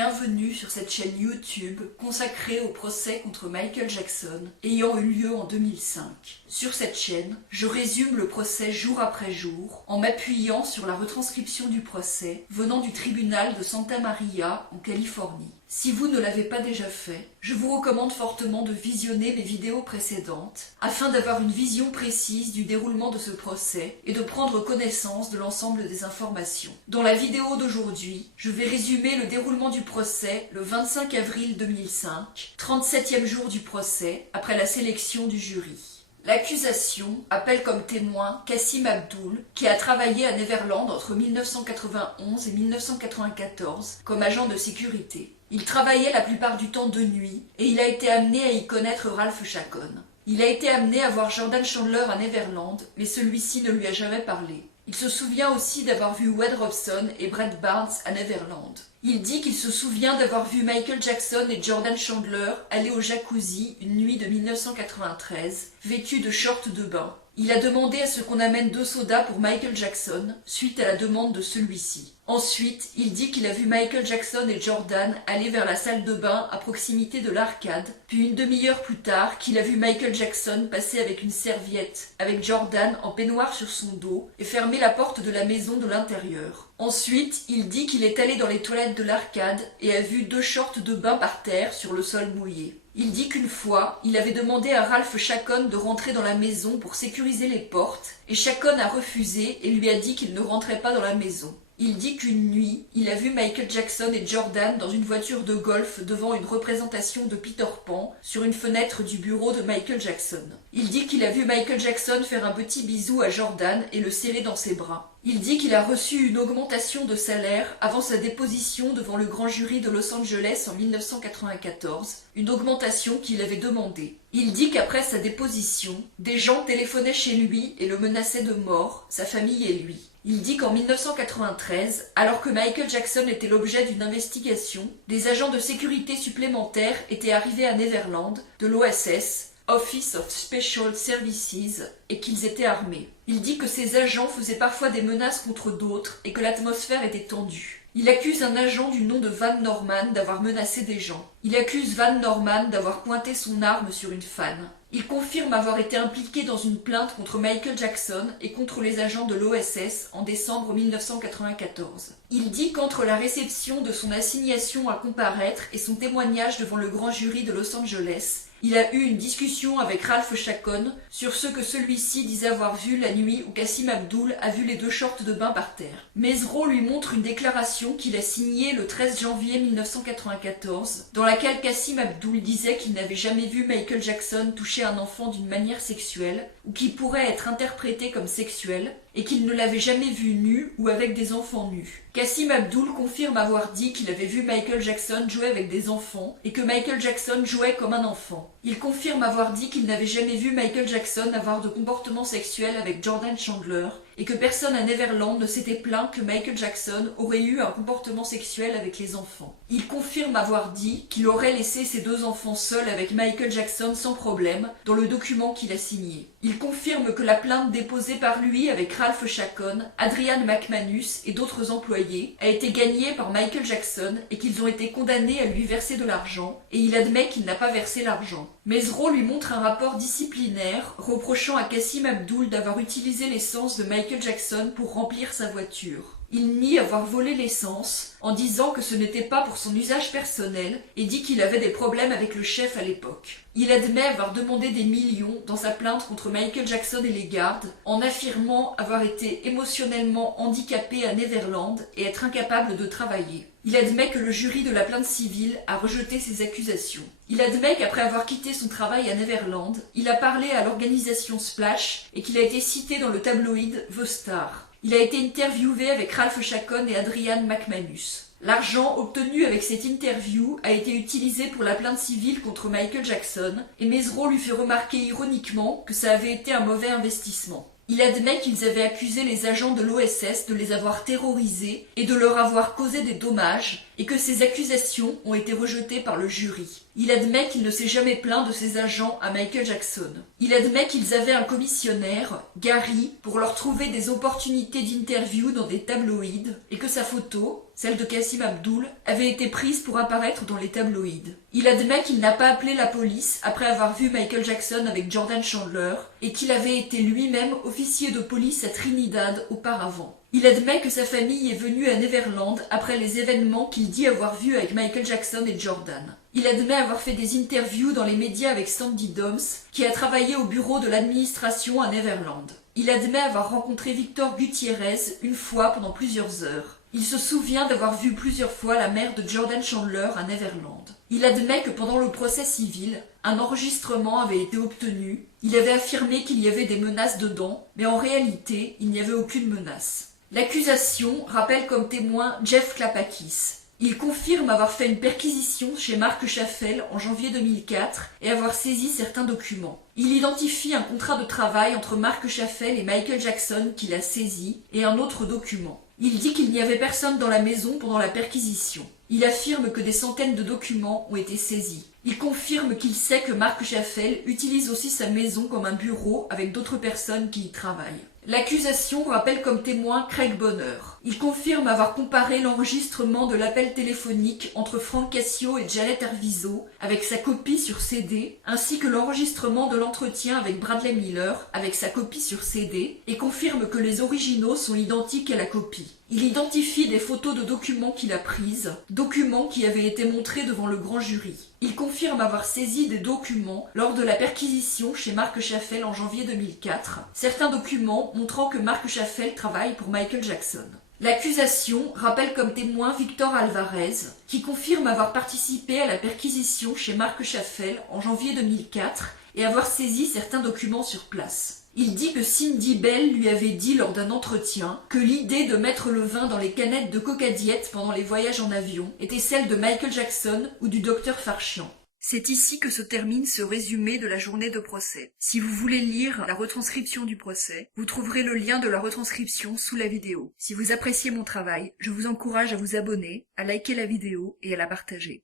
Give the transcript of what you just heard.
bienvenue sur cette chaîne YouTube consacrée au procès contre Michael Jackson ayant eu lieu en 2005. Sur cette chaîne, je résume le procès jour après jour en m'appuyant sur la retranscription du procès venant du tribunal de Santa Maria en Californie. Si vous ne l'avez pas déjà fait, je vous recommande fortement de visionner mes vidéos précédentes afin d'avoir une vision précise du déroulement de ce procès et de prendre connaissance de l'ensemble des informations. Dans la vidéo d'aujourd'hui, je vais résumer le déroulement du procès le 25 avril 2005, 37e jour du procès après la sélection du jury. L'accusation appelle comme témoin Kassim Abdul, qui a travaillé à Neverland entre 1991 et 1994 comme agent de sécurité. Il travaillait la plupart du temps de nuit et il a été amené à y connaître Ralph Chacon. Il a été amené à voir Jordan Chandler à Neverland, mais celui-ci ne lui a jamais parlé. Il se souvient aussi d'avoir vu Wade Robson et Brett Barnes à Neverland. Il dit qu'il se souvient d'avoir vu Michael Jackson et Jordan Chandler aller au jacuzzi une nuit de 1993, vêtus de shorts de bain. Il a demandé à ce qu'on amène 2 sodas pour Michael Jackson, suite à la demande de celui-ci. Ensuite, il dit qu'il a vu Michael Jackson et Jordan aller vers la salle de bain à proximité de l'arcade, puis une demi-heure plus tard qu'il a vu Michael Jackson passer avec une serviette, avec Jordan en peignoir sur son dos, et fermer la porte de la maison de l'intérieur. Ensuite, il dit qu'il est allé dans les toilettes de l'arcade et a vu 2 shorts de bain par terre sur le sol mouillé. Il dit qu'une fois, il avait demandé à Ralph Chacon de rentrer dans la maison pour sécuriser les portes, et Chacon a refusé et lui a dit qu'il ne rentrait pas dans la maison. Il dit qu'une nuit, il a vu Michael Jackson et Jordan dans une voiture de golf devant une représentation de Peter Pan sur une fenêtre du bureau de Michael Jackson. Il dit qu'il a vu Michael Jackson faire un petit bisou à Jordan et le serrer dans ses bras. Il dit qu'il a reçu une augmentation de salaire avant sa déposition devant le grand jury de Los Angeles en 1994, une augmentation qu'il avait demandée. Il dit qu'après sa déposition, des gens téléphonaient chez lui et le menaçaient de mort, sa famille et lui. Il dit qu'en 1993, alors que Michael Jackson était l'objet d'une investigation, des agents de sécurité supplémentaires étaient arrivés à Neverland, de l'OSS, Office of Special Services, et qu'ils étaient armés. Il dit que ces agents faisaient parfois des menaces contre d'autres et que l'atmosphère était tendue. Il accuse un agent du nom de Van Norman d'avoir menacé des gens. Il accuse Van Norman d'avoir pointé son arme sur une fan. Il confirme avoir été impliqué dans une plainte contre Michael Jackson et contre les agents de l'OSS en décembre 1994. Il dit qu'entre la réception de son assignation à comparaître et son témoignage devant le grand jury de Los Angeles, il a eu une discussion avec Ralph Chacon sur ce que celui-ci disait avoir vu la nuit où Kassim Abdul a vu les 2 shorts de bain par terre. Mesereau lui montre une déclaration qu'il a signée le 13 janvier 1994, dans laquelle Kassim Abdul disait qu'il n'avait jamais vu Michael Jackson toucher un enfant d'une manière sexuelle, ou qui pourrait être interprété comme sexuel, et qu'il ne l'avait jamais vu nu ou avec des enfants nus. Kassim Abdul confirme avoir dit qu'il avait vu Michael Jackson jouer avec des enfants et que Michael Jackson jouait comme un enfant. Il confirme avoir dit qu'il n'avait jamais vu Michael Jackson avoir de comportement sexuel avec Jordan Chandler et que personne à Neverland ne s'était plaint que Michael Jackson aurait eu un comportement sexuel avec les enfants. Il confirme avoir dit qu'il aurait laissé ses 2 enfants seuls avec Michael Jackson sans problème dans le document qu'il a signé. Il confirme que la plainte déposée par lui avec Ralph Chacon, Adrian McManus et d'autres employés a été gagnée par Michael Jackson et qu'ils ont été condamnés à lui verser de l'argent, et il admet qu'il n'a pas versé l'argent. Mesereau lui montre un rapport disciplinaire reprochant à Kassim Abdul d'avoir utilisé l'essence de Michael Jackson pour remplir sa voiture. Il nie avoir volé l'essence en disant que ce n'était pas pour son usage personnel et dit qu'il avait des problèmes avec le chef à l'époque. Il admet avoir demandé des millions dans sa plainte contre Michael Jackson et les gardes en affirmant avoir été émotionnellement handicapé à Neverland et être incapable de travailler. Il admet que le jury de la plainte civile a rejeté ces accusations. Il admet qu'après avoir quitté son travail à Neverland, il a parlé à l'organisation Splash et qu'il a été cité dans le tabloïd The Star. Il a été interviewé avec Ralph Chacon et Adrian McManus. L'argent obtenu avec cette interview a été utilisé pour la plainte civile contre Michael Jackson et Mesereau lui fait remarquer ironiquement que ça avait été un mauvais investissement. Il admet qu'ils avaient accusé les agents de l'OSS de les avoir terrorisés et de leur avoir causé des dommages et que ses accusations ont été rejetées par le jury. Il admet qu'il ne s'est jamais plaint de ses agents à Michael Jackson. Il admet qu'ils avaient un commissionnaire, Gary, pour leur trouver des opportunités d'interview dans des tabloïds, et que sa photo, celle de Kassim Abdul, avait été prise pour apparaître dans les tabloïds. Il admet qu'il n'a pas appelé la police après avoir vu Michael Jackson avec Jordan Chandler, et qu'il avait été lui-même officier de police à Trinidad auparavant. Il admet que sa famille est venue à Neverland après les événements qu'il dit avoir vus avec Michael Jackson et Jordan. Il admet avoir fait des interviews dans les médias avec Sandy Doms, qui a travaillé au bureau de l'administration à Neverland. Il admet avoir rencontré Victor Gutiérrez une fois pendant plusieurs heures. Il se souvient d'avoir vu plusieurs fois la mère de Jordan Chandler à Neverland. Il admet que pendant le procès civil, un enregistrement avait été obtenu. Il avait affirmé qu'il y avait des menaces dedans, mais en réalité, il n'y avait aucune menace. L'accusation rappelle comme témoin Jeff Klapakis. Il confirme avoir fait une perquisition chez Marc Chaffel en janvier 2004 et avoir saisi certains documents. Il identifie un contrat de travail entre Marc Chaffel et Michael Jackson qu'il a saisi et un autre document. Il dit qu'il n'y avait personne dans la maison pendant la perquisition. Il affirme que des centaines de documents ont été saisis. Il confirme qu'il sait que Marc Chaffel utilise aussi sa maison comme un bureau avec d'autres personnes qui y travaillent. L'accusation rappelle comme témoin Craig Bonner. Il confirme avoir comparé l'enregistrement de l'appel téléphonique entre Frank Cassio et Janet Arvizo avec sa copie sur CD, ainsi que l'enregistrement de l'entretien avec Bradley Miller avec sa copie sur CD, et confirme que les originaux sont identiques à la copie. Il identifie des photos de documents qu'il a prises, documents qui avaient été montrés devant le grand jury. Il confirme avoir saisi des documents lors de la perquisition chez Marc Chaffel en janvier 2004, certains documents montrant que Marc Chaffel travaille pour Michael Jackson. L'accusation rappelle comme témoin Victor Alvarez, qui confirme avoir participé à la perquisition chez Marc Chaffel en janvier 2004 et avoir saisi certains documents sur place. Il dit que Cindy Bell lui avait dit lors d'un entretien que l'idée de mettre le vin dans les canettes de Coca Diet pendant les voyages en avion était celle de Michael Jackson ou du docteur Farchian. C'est ici que se termine ce résumé de la journée de procès. Si vous voulez lire la retranscription du procès, vous trouverez le lien de la retranscription sous la vidéo. Si vous appréciez mon travail, je vous encourage à vous abonner, à liker la vidéo et à la partager.